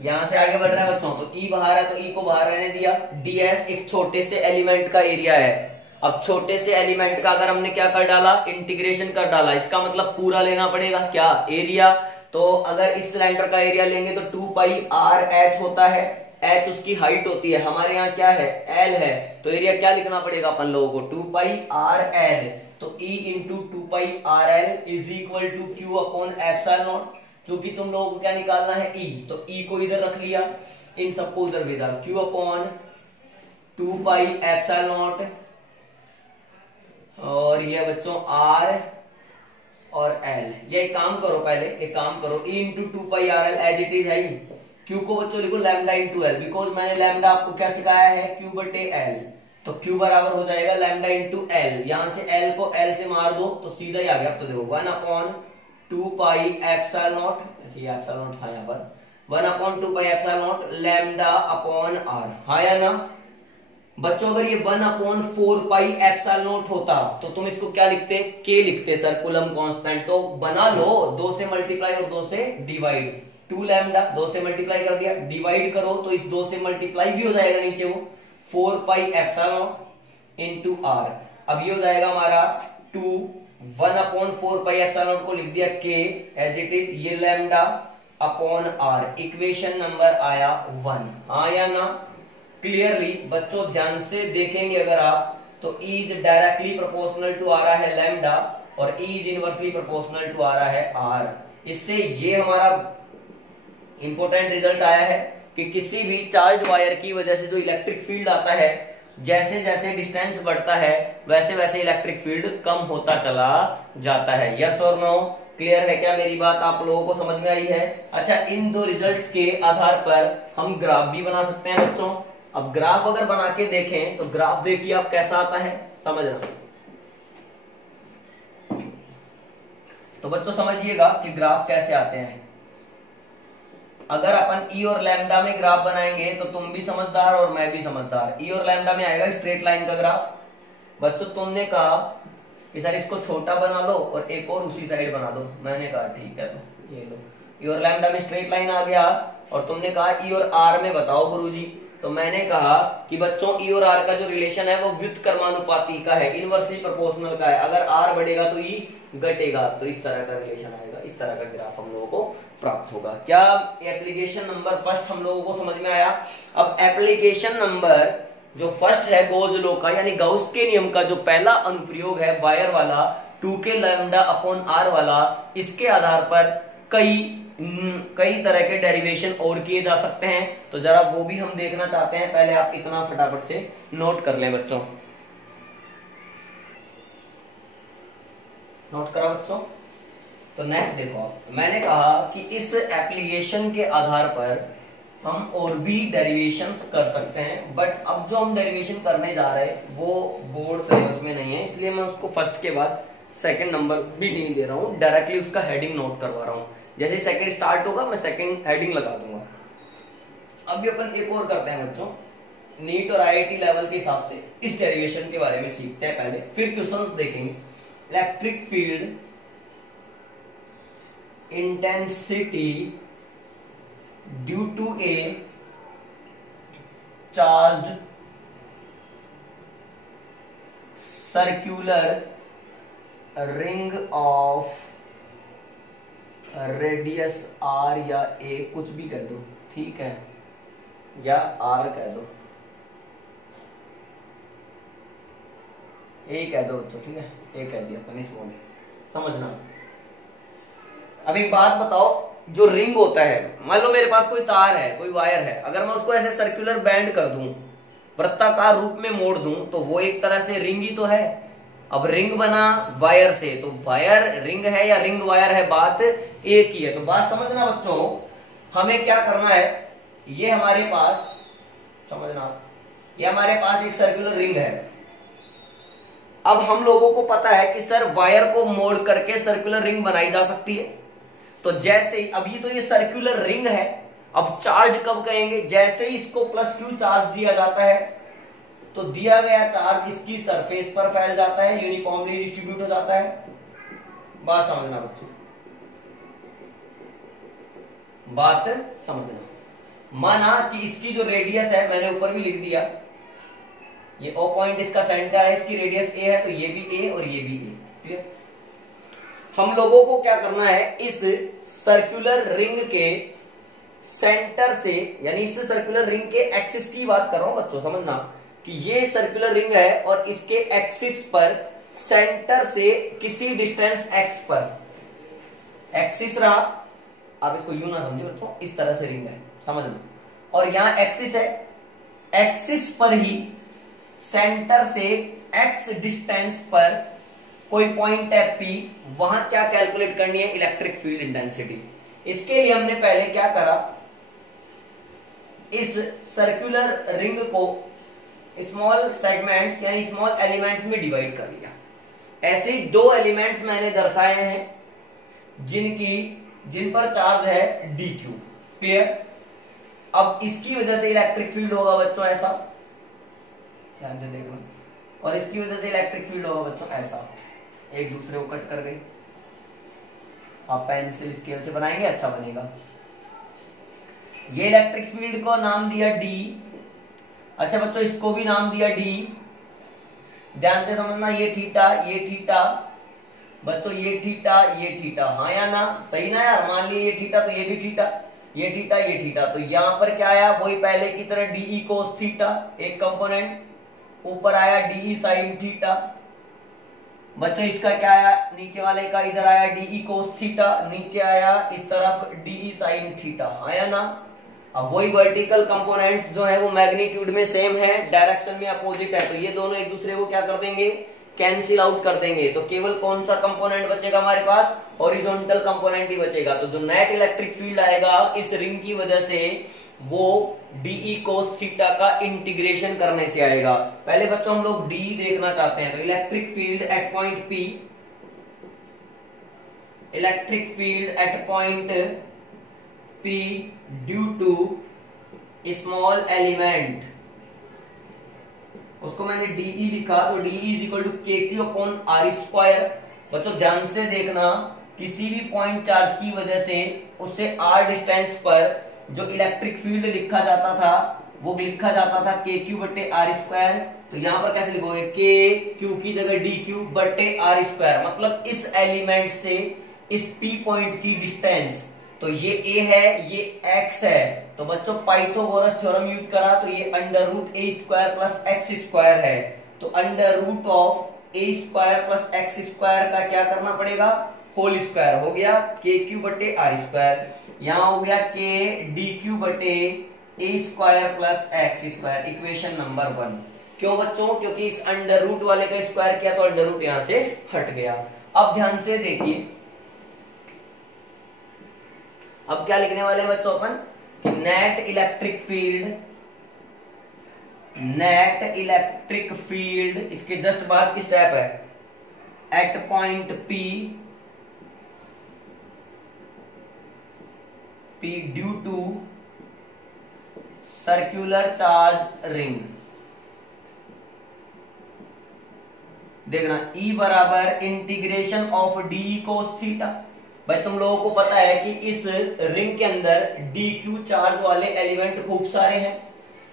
यहां से आगे बढ़ रहा है बच्चों, तो e बाहर है तो e को बाहर रहने दिया। ds एक छोटे से एलिमेंट का एरिया है। अब छोटे से एलिमेंट का अगर हमने क्या कर डाला, इंटीग्रेशन कर डाला, इसका मतलब पूरा लेना पड़ेगा क्या, एरिया। तो अगर इस सिलेंडर का एरिया लेंगे तो 2 पाई आर एच होता है, एच उसकी हाइट होती है, हमारे यहाँ क्या है, एल है, तो एरिया क्या लिखना पड़ेगा अपन लोगों को, 2 पाई आर एल। तो E into 2 pi r l is equal to q upon epsilon nought. चूंकि तुम लोगों को क्या निकालना है, E, तो E को इधर रख लिया, इन सबको उधर भेजा, Q upon 2 pi epsilon not, और ये बच्चों R और L। ये एक काम करो, पहले एक काम करो, E into 2 pi r l as it is है, Q को बच्चों लिखो लैम्डा इंटू एल, बिकॉज मैंने लैम्डा आपको क्या सिखाया है, Q बटे एल, तो Q बराबर हो जाएगा लैम्डा इंटू एल। यहां से L को L से मार दो तो सीधा ही आ गया। अब तो देखो 1 अपॉन 2 पाई एप्सिलॉन नॉट, अच्छा ये एप्सिलॉन नॉट था यहाँ पर, 1 upon 2 pi epsilon nought lambda upon r, हाँ या ना बच्चों। अगर ये 1 अपॉन 4 पाई एप्सिलॉन नॉट होता तो तुम इसको क्या लिखते, K लिखते सर, कूलम कांस्टेंट। तो बना लो, 2 से मल्टीप्लाई और 2 से डिवाइड, 2 लैम्डा 2 से मल्टीप्लाई कर दिया, डिवाइड करो तो इस 2 से मल्टीप्लाई भी हो जाएगा नीचे वो, 4 pi epsilon nought into r. अब ये हो जाएगा हमारा 2, 1 अपॉन 4 पाई एप्सिलॉन नॉट को लिख दिया K एज इट इज, ये lambda upon r, equation number आया 1, हाँ या ना। क्लियरली बच्चों ध्यान से देखेंगे अगर आप, तो E is directly proportional to आ रहा है लैम्डा, और E is inversely proportional to आ रहा है R। इससे ये हमारा इंपॉर्टेंट रिजल्ट आया है कि किसी भी चार्ज वायर की वजह से जो इलेक्ट्रिक फील्ड आता है, जैसे जैसे डिस्टेंस बढ़ता है वैसे वैसे इलेक्ट्रिक फील्ड कम होता चला जाता है। यस और नो, क्लियर है क्या मेरी बात, आप लोगों को समझ में आई है। अच्छा, इन दो रिजल्ट्स के आधार पर हम ग्राफ भी बना सकते हैं बच्चों। अब ग्राफ अगर बना के देखें तो ग्राफ देखिए आप कैसा आता है, समझना। तो बच्चों समझिएगा कि ग्राफ कैसे आते हैं। अगर अपन E और लैम्डा में ग्राफ बनाएंगे तो तुम भी समझदार और मैं भी समझदार। E और लैम्डा में आएगा स्ट्रेट लाइन का ग्राफ। बच्चों तुमने कहा कि सर इसको छोटा बना लो और एक और उसी साइड बना दो, मैंने कहा ठीक है, तो ये लो E और लैम्डा में स्ट्रेट लाइन आ गया। और तुमने कहा E और R में बताओ गुरुजी, तो मैंने कहा कि बच्चों E और R का जो रिलेशन है वो व्युत्क्रमानुपाती का है, इनवर्सली प्रोपोर्शनल का है। अगर R बढ़ेगा तो E घटेगा, तो इस तरह का रिलेशन आएगा, इस तरह का ग्राफ हम लोगों को प्राप्त होगा। क्या एप्लीकेशन नंबर फर्स्ट हम लोगों को समझ में आया। अब एप्लीकेशन नंबर जो फर्स्ट है गॉस लॉ का, यानी गाउस के नियम का जो पहला अनुप्रयोग है वायर वाला, 2k लैम्डा अपॉन r वाला, इसके आधार पर कई तरह के डेरिवेशन और किए जा सकते हैं। तो जरा वो भी हम देखना चाहते हैं, पहले आप इतना फटाफट से नोट कर लें बच्चों। नोट करा बच्चों। तो नेक्स्ट देखो आप, मैंने कहा कि इस एप्लीकेशन के आधार पर हम और भी डेरिवेशंस कर सकते हैं, बट अब जो हम डेरिवेशन करने जा रहे हैं वो बोर्ड सिलेबस में नहीं है, इसलिए मैं उसको फर्स्ट के बाद सेकंड नंबर भी नहीं दे रहा हूँ, डायरेक्टली उसका हेडिंग नोट करवा रहा हूँ। जैसे सेकंड स्टार्ट होगा मैं सेकंड हेडिंग लगा दूंगा। अभी अपन एक और करते हैं बच्चों, नीट और IIT लेवल के हिसाब से इस डेरिवेशन के बारे में सीखते हैं पहले, फिर क्वेश्चंस देखेंगे। Electric field intensity due to a charged circular ring of radius r या a, कुछ भी कह दो ठीक है, या r कह दो, a कह दो बच्चों, ठीक है, a कह दिया अपन इसको, समझना। अब एक बात बताओ, जो रिंग होता है, मान लो मेरे पास कोई तार है, कोई वायर है, अगर मैं उसको ऐसे सर्कुलर बैंड कर दूं, वृत्ताकार रूप में मोड़ दूं, तो वो एक तरह से रिंग ही तो है। अब रिंग बना वायर से, तो वायर रिंग है या रिंग वायर है, बात एक ही है। तो बात समझना बच्चों, हमें क्या करना है, ये हमारे पास समझना, ये हमारे पास एक सर्कुलर रिंग है। अब हम लोगों को पता है कि सर वायर को मोड़ करके सर्कुलर रिंग बनाई जा सकती है। तो जैसे अभी तो ये सर्कुलर रिंग है, अब चार्ज कब कहेंगे, जैसे ही इसको प्लस क्यू चार्ज दिया जाता है तो दिया गया चार्ज इसकी सरफेस पर फैल जाता है, यूनिफॉर्मली डिस्ट्रीब्यूट हो जाता है। बात समझना बच्चों, बात समझना। माना कि इसकी जो रेडियस है, मैंने ऊपर भी लिख दिया, ये O पॉइंट इसका सेंटर है, इसकी रेडियस A है, तो ये भी A और ये भी A। क्लियर? हम लोगों को क्या करना है, इस सर्कुलर रिंग के सेंटर से, यानी इस सर्कुलर रिंग के एक्सिस की बात कर रहा हूं बच्चों, समझना कि ये सर्कुलर रिंग है और इसके एक्सिस पर सेंटर से किसी डिस्टेंस x पर, एक्सिस रहा, आप इसको यूं ना समझे बच्चों, इस तरह से रिंग है, समझना, और यहां एक्सिस है, एक्सिस पर ही सेंटर से x डिस्टेंस पर कोई पॉइंट है P, वहां क्या कैलकुलेट करनी है, इलेक्ट्रिक फील्ड इंटेंसिटी। इसके लिए हमने पहले क्या करा, इस सर्कुलर रिंग को स्मॉल सेगमेंट्स यानी स्मॉल एलिमेंट्स में डिवाइड कर लिया। ऐसे ही दो एलिमेंट्स मैंने दर्शाए हैं जिन पर चार्ज है dq। क्लियर? अब इसकी वजह से इलेक्ट्रिक फील्ड होगा बच्चों ऐसा, ध्यान से देखना, और इसकी वजह से इलेक्ट्रिक फील्ड होगा बच्चों ऐसा, एक दूसरे को कट कर गई। आप पेंसिल स्केल से बनाएंगे, अच्छा बनेगा। ये इलेक्ट्रिक फील्ड को नाम दिया D। अच्छा बच्चों, इसको भी नाम दिया D। ध्यान से समझना, ये थीटा बच्चों, ये थीटा, हाँ या ना, सही ना यार? मान लिया ये थीटा तो ये भी थीटा, ये थीटा, तो यहां पर क्या आया, वही पहले की तरह DE कोस थीटा एक कंपोनेंट, ऊपर आया DE साइन थीटा। बच्चों इसका क्या आया, नीचे वाले का इधर आया DE कोस थीटा, नीचे आया इस तरफ DE साइन थीटा, हाँ या ना? अब वही वर्टिकल कंपोनेंट्स जो है वो मैग्नीट्यूड में सेम है, डायरेक्शन में अपोजिट है, तो ये दोनों एक दूसरे को क्या कर देंगे, कैंसिल आउट कर देंगे। तो केवल कौन सा कंपोनेंट बचेगा हमारे पास, हॉरिजॉन्टल कंपोनेंट ही बचेगा। तो जो नेट इलेक्ट्रिक फील्ड आएगा इस रिंग की वजह से, वो DE cos थीटा का इंटीग्रेशन करने से आएगा। पहले बच्चों हम लोग DE देखना चाहते हैं, तो electric field at point P, electric field at point P due to small element, उसको मैंने DE लिखा, तो DE is equal to KQ upon R square. बच्चों ध्यान से देखना, किसी भी पॉइंट चार्ज की वजह से उससे R डिस्टेंस पर जो इलेक्ट्रिक फील्ड लिखा जाता था वो लिखा जाता था KQ बटे R स्क्वायर। तो यहां पर कैसे लिखोगे, KQ की जगह DQ बटे R स्क्वायर, मतलब इस एलिमेंट से इस P पॉइंट की डिस्टेंस, तो ये A है, ये X है। तो बच्चों पाइथागोरस थ्योरम यूज करा, तो ये under root A square plus X square है, तो under root of A square plus X square का क्या करना पड़ेगा, होल स्क्वायर हो गया KQ बटे R स्क्वायर। यहां हो गया K DQ बटे A square plus X square, equation number 1। क्यों बच्चों, क्योंकि इस अंडर रूट वाले का स्क्वायर किया तो अंडर रूट यहां से हट गया। अब ध्यान से देखिए, अब क्या लिखने वाले हैं बच्चों अपन, नेट इलेक्ट्रिक फील्ड, इसके जस्ट बाद की स्टेप है at point P due to circular charge ring. देखना E बराबर integration of DE cos theta. भाई तुम लोगों को पता है कि इस रिंग के अंदर DQ चार्ज वाले एलिमेंट खूब सारे हैं,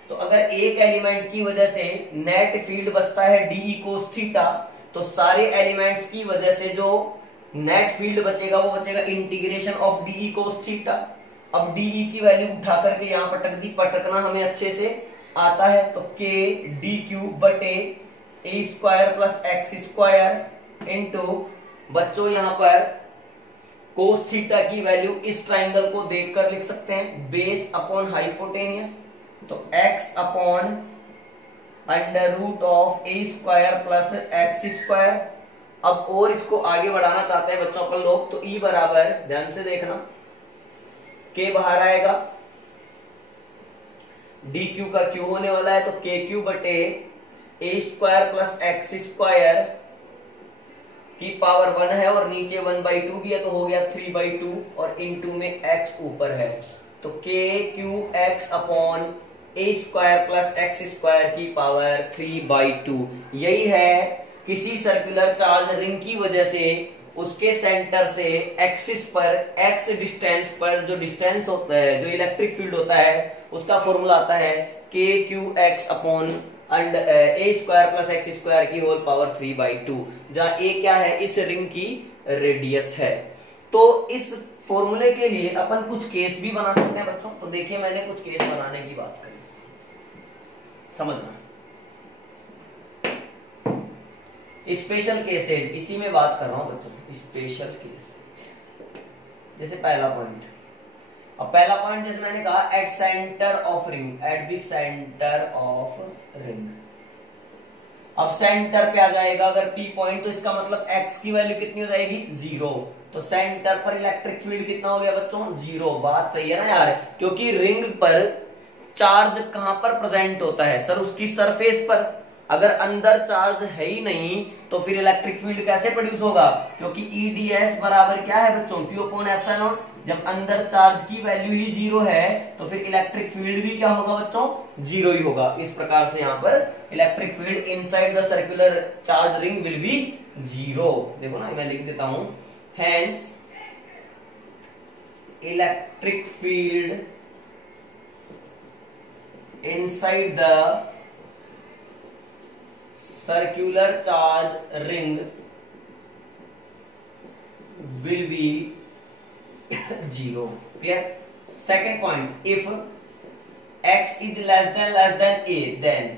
तो अगर एक एलिमेंट की वजह से नेट फील्ड बचता है DE cos थीटा, तो सारे एलिमेंट्स की वजह से जो नेट फील्ड बचेगा वो बचेगा integration of DE cos theta. अब DE की वैल्यू उठा करके यहां पटक दी, पटकना हमें अच्छे से आता है, तो K DQ बटे A square plus X square into, बच्चों यहां पर कोस थीटा की वैल्यू इस ट्राइंगल को देखकर लिख सकते हैं, बेस अपॉन हाइपोटेनियस, तो x upon under root of A square plus X square. अब और इसको आगे बढ़ाना चाहते हैं बच्चों अपन लोग, तो E बराबर, ध्यान से देखना, K बाहर आएगा, DQ का Q होने वाला है, तो KQ बटे A square plus X square की पावर 1 है और नीचे 1/2 भी है, तो हो गया 3/2 और इनटू में x ऊपर है। तो के क्यू एक्स अपॉन ए स्क्वायर प्लस एक्स स्क्वायर की पावर 3/2। यही है किसी सर्कुलर चार्ज रिंग की वजह से उसके सेंटर से एक्सिस पर एक्स डिस्टेंस पर जो डिस्टेंस होता है, जो इलेक्ट्रिक फील्ड होता है, उसका फॉर्मूला आता है के क्यू एक्स अपॉन ए स्क्वायर प्लस एक्स स्क्वायर की होल पावर 3/2, जहां ए क्या है, इस रिंग की रेडियस है। तो इस फॉर्मूले के लिए अपन कुछ केस भी बना सकते हैं बच्चों। तो देखिए मैंने कुछ केस बनाने की बात करी, समझना। स्पेशल केसेज, इसी में बात कर रहा हूं बच्चों, स्पेशल केसेज। जैसे पहला पॉइंट, अब पहला पॉइंट जैसे मैंने कहा at centre of ring, at the centre of ring. अब सेंटर पे आ जाएगा अगर पी पॉइंट, तो इसका मतलब एक्स की वैल्यू कितनी हो जाएगी, 0। तो सेंटर पर इलेक्ट्रिक फील्ड कितना हो गया बच्चों, 0। बात सही है ना यार, क्योंकि रिंग पर चार्ज कहां पर प्रेजेंट होता है सर, उसकी सरफेस पर। अगर अंदर चार्ज है ही नहीं तो फिर इलेक्ट्रिक फील्ड कैसे प्रोड्यूस होगा, क्योंकि ईडीएस बराबर क्या है बच्चों, क्यू अपॉन एप्सिलॉन। जब अंदर चार्ज की वैल्यू ही 0 है तो फिर इलेक्ट्रिक फील्ड भी क्या होगा बच्चों, 0 ही होगा। इस प्रकार से यहां पर electric field inside the circular charge ring will be 0। देखो ना, मैं लिख देता हूं, hence electric field inside the circular charge ring will be 0. Clear? Second point, if x is less than a, then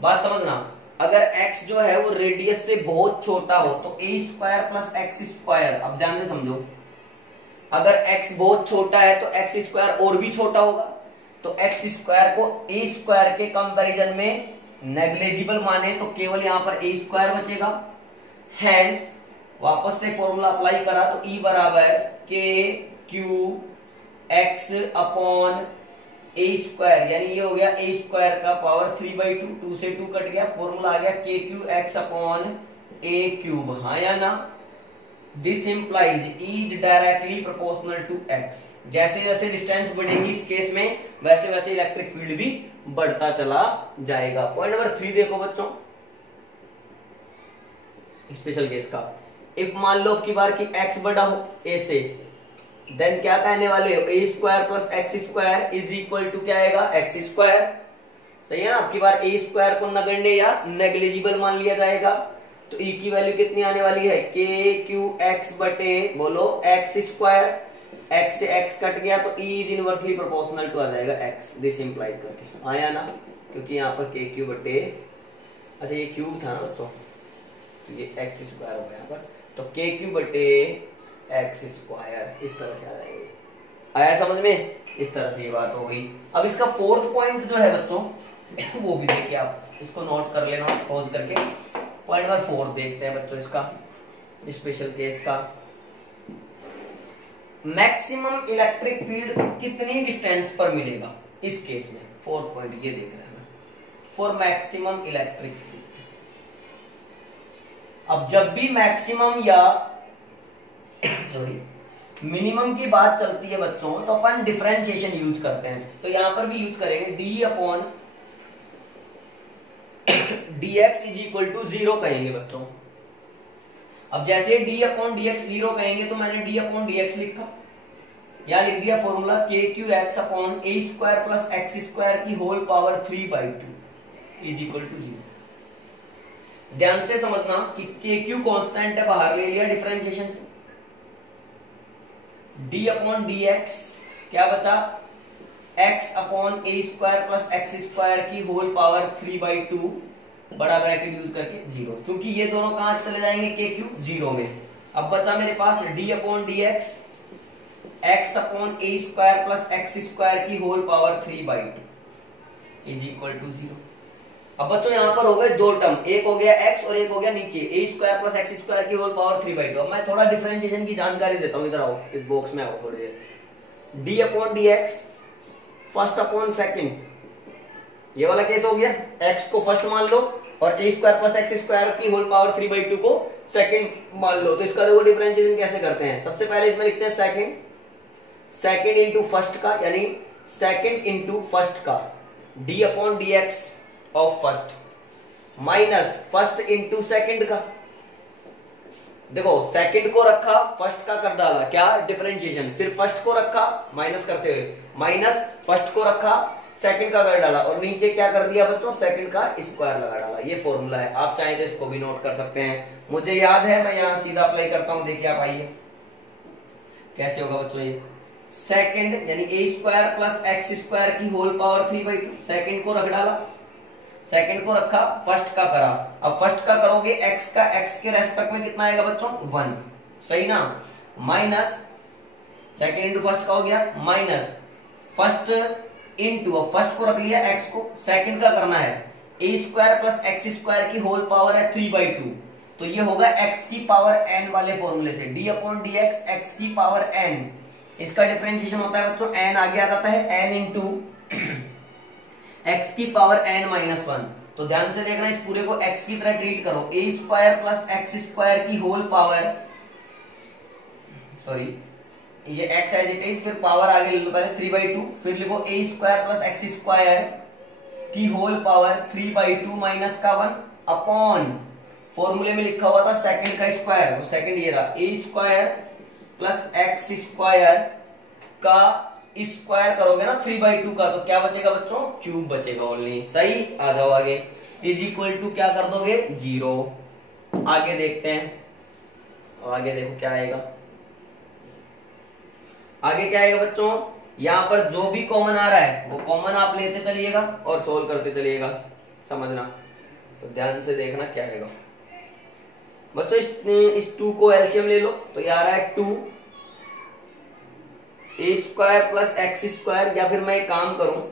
बात समझना, अगर x जो है वो रेडियस से बहुत छोटा हो तो a square plus x square, अब ध्यान से समझो, अगर x बहुत छोटा है तो एक्स स्क्वायर और भी छोटा होगा, तो एक्स स्क्वायर को a स्क्वायर के कंपैरिजन में नेग्लिजिबल माने तो केवल यहां पर ए स्क्वायर बचेगा। हेंस वापस से फॉर्मूला अप्लाई करा तो ई बराबर के क्यू एक्स अपॉन ए स्क्वायर, यानी ये हो गया ए स्क्वायर का पावर 3/2, 2 से 2 कट गया, फॉर्मूला आ गया K Q X upon A cube. हाँ या ना? This implies is directly proportional to X. जैसे जैसे डिस्टेंस बढ़ेगी इस केस में, वैसे वैसे इलेक्ट्रिक फील्ड भी बढ़ता चला जाएगा। पॉइंट नंबर 3 देखो बच्चों, स्पेशल केस का। इफ मान लो की बार की x बड़ा हो a से, देन क्या कहने वाले हो, a square plus x square is equal to क्या आएगा, एक्स स्क्वायर। सही है ना? अब की बार ए स्क्वायर को नगण्य या नेग्लिजिबल मान लिया जाएगा, तो e की वैल्यू कितनी आने वाली है, के क्यू एक्स बटे बोलो एक्स स्क्वायर। x से x कट गया तो e is inversely proportional to आ जाएगा x। दिस इंप्लाइज करके आया ना, क्योंकि यहाँ पर के क्यू बटे, अच्छा ये क्यूब था ना बच्चों, तो ये एक्स स्क्वायर हो गया यहाँ पर, तो के क्यू बटे एक्स स्क्वायर, इस तरह से आ जाएगा। आया समझ में? इस तरह से ये बात हो गई। अब इसका फोर्थ पॉइंट जो है बच्चों वो भी देखिए, आप इसको नोट कर लेना पॉज करके। पॉइंट नंबर 4 देखते हैं बच्चों इसका, स्पेशल केस का। मैक्सिमम इलेक्ट्रिक फील्ड कितनी डिस्टेंस पर मिलेगा इस केस में। फोर्थ पॉइंट ये देख रहे हैं फॉर मैक्सिमम इलेक्ट्रिक फील्ड। अब जब भी मैक्सिमम या सॉरी मिनिमम की बात चलती है बच्चों, तो अपन डिफरेंशिएशन यूज करते हैं। तो यहां पर भी यूज करेंगे D upon dx is equal to 0 कहेंगे बच्चों। अब जैसे d अपॉन dx 0 कहेंगे तो मैंने d अपॉन dx लिखा, यहां लिख दिया formula K Q X upon ए स्क्वायर प्लस एक्स स्क्वायर की whole power 3/2 is equal to 0। ध्यान से समझना कि के क्यू कॉन्स्टेंट है, बाहर ले लिया डिफरेंशिएशन से। d अपॉन dx क्या बचा, x अपॉन ए स्क्वायर प्लस एक्स स्क्वायर की होल पावर 3/2 बड़ा ब्रैकेट यूज करके 0। क्योंकि ये दोनों कहां चले जाएंगे, के क्यू 0 में। अब बचा मेरे पास d upon dx x upon ए स्क्वायर प्लस एक्स स्क्वायर की whole power 3/2 is equal to 0। अब बच्चों यहां पर हो गए दो टर्म, एक हो गया x और एक हो गया नीचे ए स्क्वायर प्लस एक्स स्क्वायर की होल पावर 3/2। अब मैं थोड़ा डिफरेंशिएशन की जानकारी देता हूं, इधर आओ, इस बॉक्स में आओ थोड़ी देर। d upon dx first upon second, ये वाला केस हो गया, x को फर्स्ट मान लो और ए स्क्वायर प्लस एक्स स्क्वायर की होल पावर 3/2 को सेकंड मान लो। तो इसका देखो डिफरेंशिएशन कैसे करते हैं। सबसे पहले इसमें लिखते हैं सेकंड, सेकेंड इंटू फर्स्ट का, यानी सेकेंड इंटू फर्स्ट का D upon D x of first, minus first into second का। देखो सेकंड को रखा, फर्स्ट का कर डाला क्या डिफरेंशिएशन, फिर फर्स्ट को रखा माइनस करते हुए, माइनस फर्स्ट को रखा सेकंड का कर डाला, और नीचे क्या कर दिया बच्चों, सेकंड का स्क्वायर लगा डाला। ये फॉर्मूला है, आप चाहें तो इसको भी नोट कर सकते हैं, मुझे याद है, मैं यहां सीधा अप्लाई करता हूं। देखिए आप आइए कैसे होगा बच्चों, ये सेकंड यानी a square plus x square की होल पावर 3/2, सेकंड को रख डाला, सेकंड को रखा, फर्स्ट का करा, अब फर्स्ट का करोगे एक्स का, एक्स के रेस्पेक्ट में कितना आएगा बच्चों 1, सही ना, माइनस सेकंड इंटू फर्स्ट का हो गया, माइनस फर्स्ट इंटू, अब फर्स्ट को रख लिया एक्स को, सेकंड का करना है ए स्क्वायर प्लस एक्स स्क्वायर की होल पावर है 3/2, तो ये होगा एक्स की पावर n वाले फॉर्मूले से, D upon D x x की पावर n, इसका डिफरेंशिएशन होता है बच्चों n आगे आ जाता है n इंटू एक्स की पावर n माइनस 1। तो ध्यान से देखना, इस पूरे को x की तरह ट्रीट करो, ए स्क्वायर प्लस एक्स स्क्वायर की होल पावर, सॉरी ये x एज इट इज, फिर पावर आगे ले लो, पहले 3/2, फिर लिखो ए स्क्वायर प्लस एक्स स्क्वायर की होल पावर 3/2 माइनस का 1 अपॉन, फॉर्मूले में लिखा हुआ था सेकंड का स्क्वायर, वो सेकंड ये रहा, ए स्क्वायर प्लस एक्स स्क्वायर का स्क्वायर करोगे ना 3/2 का, तो क्या बचेगा बच्चों, क्यूब बचेगा ओनली, सही। आ जाओ आगे, इज इक्वल टू क्या कर दोगे 0। आगे देखते हैं, आगे देखो क्या आएगा, आगे क्या आएगा बच्चों, यहां पर जो भी कॉमन आ रहा है वो कॉमन आप लेते चलिएगा और सोल्व करते चलिएगा, समझना। तो ध्यान से देखना क्या आएगा बच्चों, इस 2 को एलसीएम ले लो, तो ये आ रहा है 2 ए स्क्वायर प्लस एक्स स्क्वायर, या फिर मैं एक काम करूं,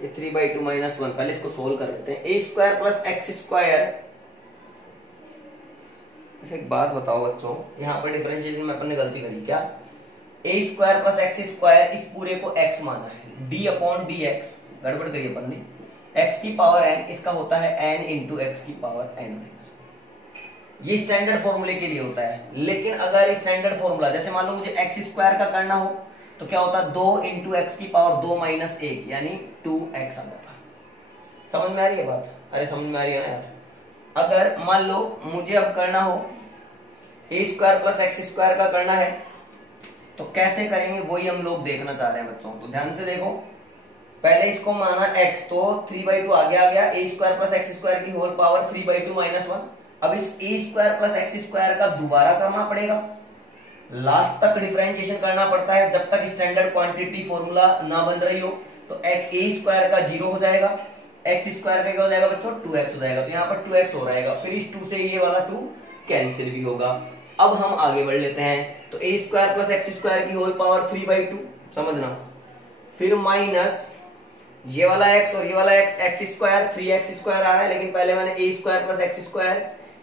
ये 3/2 माइनस 1, पहले इसको सोल्व कर लेते हैं, ए स्क्वायर प्लस एक्स स्क्वायर। एक बात बताओ बच्चों, यहाँ पर डिफरेंशिएशन में अपन ने गलती करी क्या, ए स्क्वायर प्लस एक्स स्क्वायर, इस पूरे को x माना है, डी अपॉन डी एक्स, गड़बड़ करी अपन ने, x की पावर n, इसका होता है n इंटू एक्स की पावर n माइनस 1। ये स्टैंडर्ड फॉर्मूले के लिए होता है, लेकिन अगर स्टैंडर्ड फॉर्मूला जैसे मान लो मुझे एक्स स्क्वायर का करना हो तो क्या होता है 2 इंटू एक्स की पावर 2 माइनस 1 यानी 2x आ जाता। समझ में आ रही है बात, अरे समझ में आ रही है ना यार। अगर मान लो मुझे अब करना हो a square plus x square का करना है तो कैसे करेंगे वही हम लोग देखना चाह रहे हैं बच्चों। तो ध्यान से देखो, पहले इसको माना x, तो 3/2 आगे आ गया, ए स्क्वायर प्लस एक्स स्क्वायर की होल पावर 3/2 माइनस 1। अब इस ए स्क्वायर प्लस एक्स स्क्वायर का दोबारा करना पड़ेगा, लास्ट तक डिफरेंशिएशन करना पड़ता है जब तक स्टैंडर्ड क्वांटिटी फॉर्मूला ना बन रही हो। तो एक्स ए स्क्वायर का 0 हो जाएगा, एक्स स्क्वायर का क्या हो जाएगा बच्चों 2x हो जाएगा, तो यहाँ पर 2x हो रहेगा, फिर इस 2 से ये वाला 2 कैंसिल भी होगा। अब हम आगे बढ़ लेते हैं, तो ए स्क्वायर प्लस एक्स स्क्वायर की होल पावर 3/2 समझना, फिर माइनस ये वाला x और ये वाला x स्क्वायर 3x स्क्वायर आ रहा है, लेकिन पहले मैंने ए स्क्वायर प्लस एक्स स्क्वायर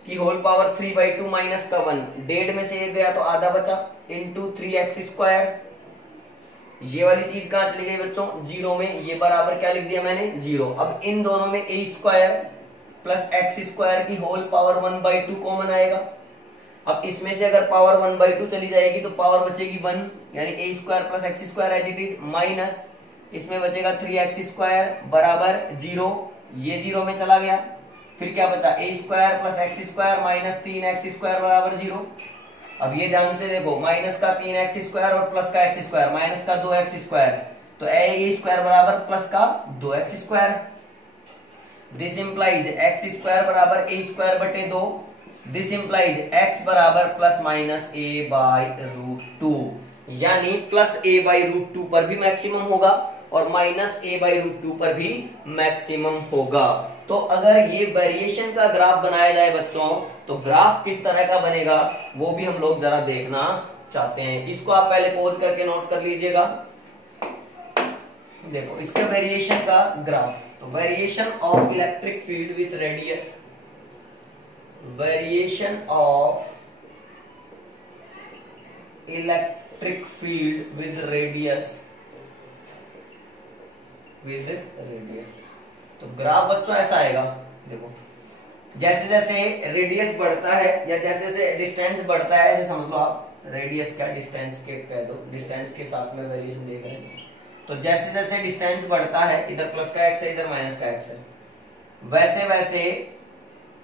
की होल पावर 3/2 माइनस का 1, डेढ़ में से एक गया तो आधा बचा, इंटू 3x स्क्वायर। ये वाली चीज कहां चली गई बच्चों 0 में, ये बराबर क्या लिख दिया मैंने 0। अब इन दोनों में ए स्क्वायर प्लस एक्स स्क्वायर की होल पावर 1/2 कॉमन आएगा। अब इसमें से अगर पावर 1/2 चली जाएगी तो पावर बचेगी 1, यानी a square plus x square as it is, minus इसमें बचेगा 3x स्क्वायर बराबर 0, ये 0 में चला गया, फिर क्या बचा a square plus x square minus 3x square बराबर 0। अब ये ध्यान से देखो, माइनस का 3x स्क्वायर और प्लस का x स्क्वायर, माइनस का 2x स्क्वायर, तो ए स्क्वायर बराबर प्लस का 2x square. This implies x square बराबर a स्क्वायर बटे 2, दिस इंप्लाइज x बराबर प्लस माइनस a/√2, यानी प्लस a/√2 पर भी मैक्सिमम होगा और माइनस a/√2 पर भी मैक्सिमम होगा। तो अगर ये वेरिएशन का ग्राफ बनाया जाए बच्चों, तो ग्राफ किस तरह का बनेगा वो भी हम लोग जरा देखना चाहते हैं। इसको आप पहले पॉज करके नोट कर लीजिएगा। देखो इसके वेरिएशन का ग्राफ, तो variation of electric field with radius, variation of electric field with radius, तो ग्राफ बच्चों ऐसा आएगा। देखो जैसे जैसे रेडियस बढ़ता है या जैसे जैसे डिस्टेंस बढ़ता है, ऐसे समझ लो आप, रेडियस क्या, डिस्टेंस के कह दो, डिस्टेंस के साथ में वेरिएशन देख रहे हैं। तो जैसे जैसे डिस्टेंस बढ़ता है, इधर प्लस का एक्स है इधर माइनस का एक्स है, वैसे वैसे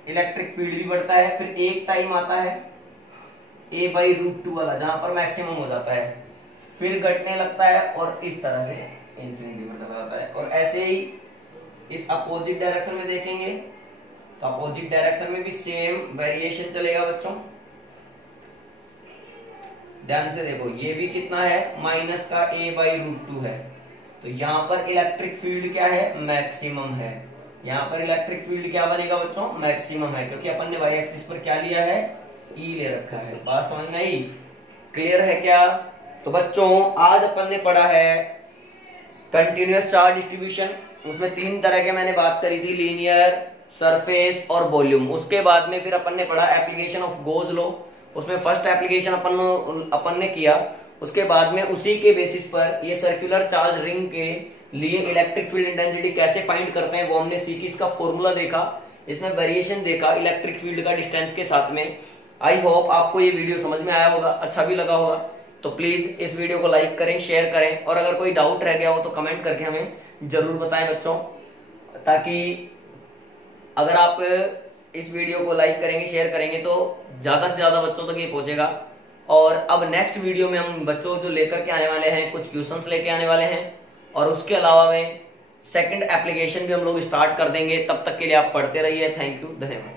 इलेक्ट्रिक फील्ड भी बढ़ता है। फिर एक टाइम आता है a/√2 वाला जहां पर मैक्सिमम हो जाता है, फिर घटने लगता है और इस तरह से इंफिनिटी पर चला जाता है। और ऐसे ही इस अपोजिट डायरेक्शन में देखेंगे तो अपोजिट डायरेक्शन में भी सेम वेरिएशन चलेगा बच्चों। ध्यान से देखो, ये भी कितना है, माइनस का a/√2 है। तो यहाँ पर इलेक्ट्रिक फील्ड क्या है, मैक्सिमम है। यहाँ पर इलेक्ट्रिक फील्ड क्या बनेगा बच्चों, मैक्सिमम है, क्योंकि अपन ने वाई एक्सिस पर क्या लिया है, ई ले रखा है। बात समझ में आई, क्लियर है क्या? तो बच्चों आज अपन ने पढ़ा है कंटिन्यूअस चार्ज डिस्ट्रीब्यूशन। उसमें तीन तरह के मैंने बात करी थी, लीनियर, सरफेस और वॉल्यूम। उसके बाद में फिर अपन ने पढ़ा एप्लीकेशन ऑफ गोज लॉ। उसमें फर्स्ट एप्लीकेशन अपन ने किया। उसके बाद में उसी के बेसिस पर ये सर्कुलर चार्ज रिंग के लिए इलेक्ट्रिक फील्ड इंटेंसिटी कैसे फाइंड करते हैं वो हमने सीखी। इसका फॉर्मूला देखा, इसमें वेरिएशन देखा इलेक्ट्रिक फील्ड का डिस्टेंस के साथ में। आई होप आपको ये वीडियो समझ में आया होगा, अच्छा भी लगा होगा। तो प्लीज इस वीडियो को लाइक करें, शेयर करें, और अगर कोई डाउट रह गया हो तो कमेंट करके हमें जरूर बताएं बच्चों, ताकि अगर आप इस वीडियो को लाइक करेंगे, शेयर करेंगे तो ज्यादा से ज्यादा बच्चों तक ये पहुंचेगा। और अब नेक्स्ट वीडियो में हम बच्चों जो लेकर के आने वाले हैं, कुछ क्वेश्चंस लेके आने वाले हैं, और उसके अलावा में सेकंड एप्लीकेशन भी हम लोग स्टार्ट कर देंगे। तब तक के लिए आप पढ़ते रहिए। थैंक यू, धन्यवाद।